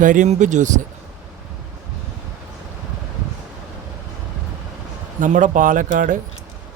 കരിമ്പ് ജ്യൂസ്. നമ്മുടെ പാലക്കാട്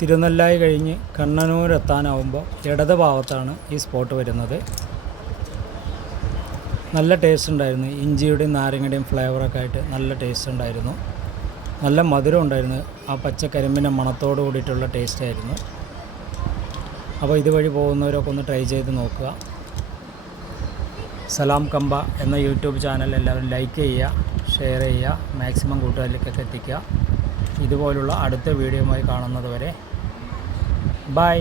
തിരുനെല്ലായി കഴിഞ്ഞ് കണ്ണനൂർ എത്താനാവുമ്പോൾ ഇടത് ഭാഗത്താണ് ഈ സ്പോട്ട് വരുന്നത്. നല്ല ടേസ്റ്റ് ഉണ്ടായിരുന്നു. ഇഞ്ചിയുടെയും നാരങ്ങയുടെയും ഫ്ലേവറൊക്കെ ആയിട്ട് നല്ല ടേസ്റ്റ് ഉണ്ടായിരുന്നു. നല്ല മധുരം ഉണ്ടായിരുന്നു. ആ പച്ചക്കരിമ്പിന്റെ മണത്തോട് കൂടിയിട്ടുള്ള ടേസ്റ്റ് ആയിരുന്നു. അപ്പോൾ ഇതുവഴി പോകുന്നവരൊക്കെ ഒന്ന് ട്രൈ ചെയ്ത് നോക്കുക. സലാം കമ്പ എന്ന യൂട്യൂബ് ചാനൽ എല്ലാവരും ലൈക്ക് ചെയ്യുക ഷെയർ ചെയ്യുക മാക്സിമം കൂട്ടുകാരിലേക്കൊക്കെ എത്തിക്കുക. ഇതുപോലുള്ള അടുത്ത വീഡിയോയുമായി കാണുന്നത് വരെ. ബൈ.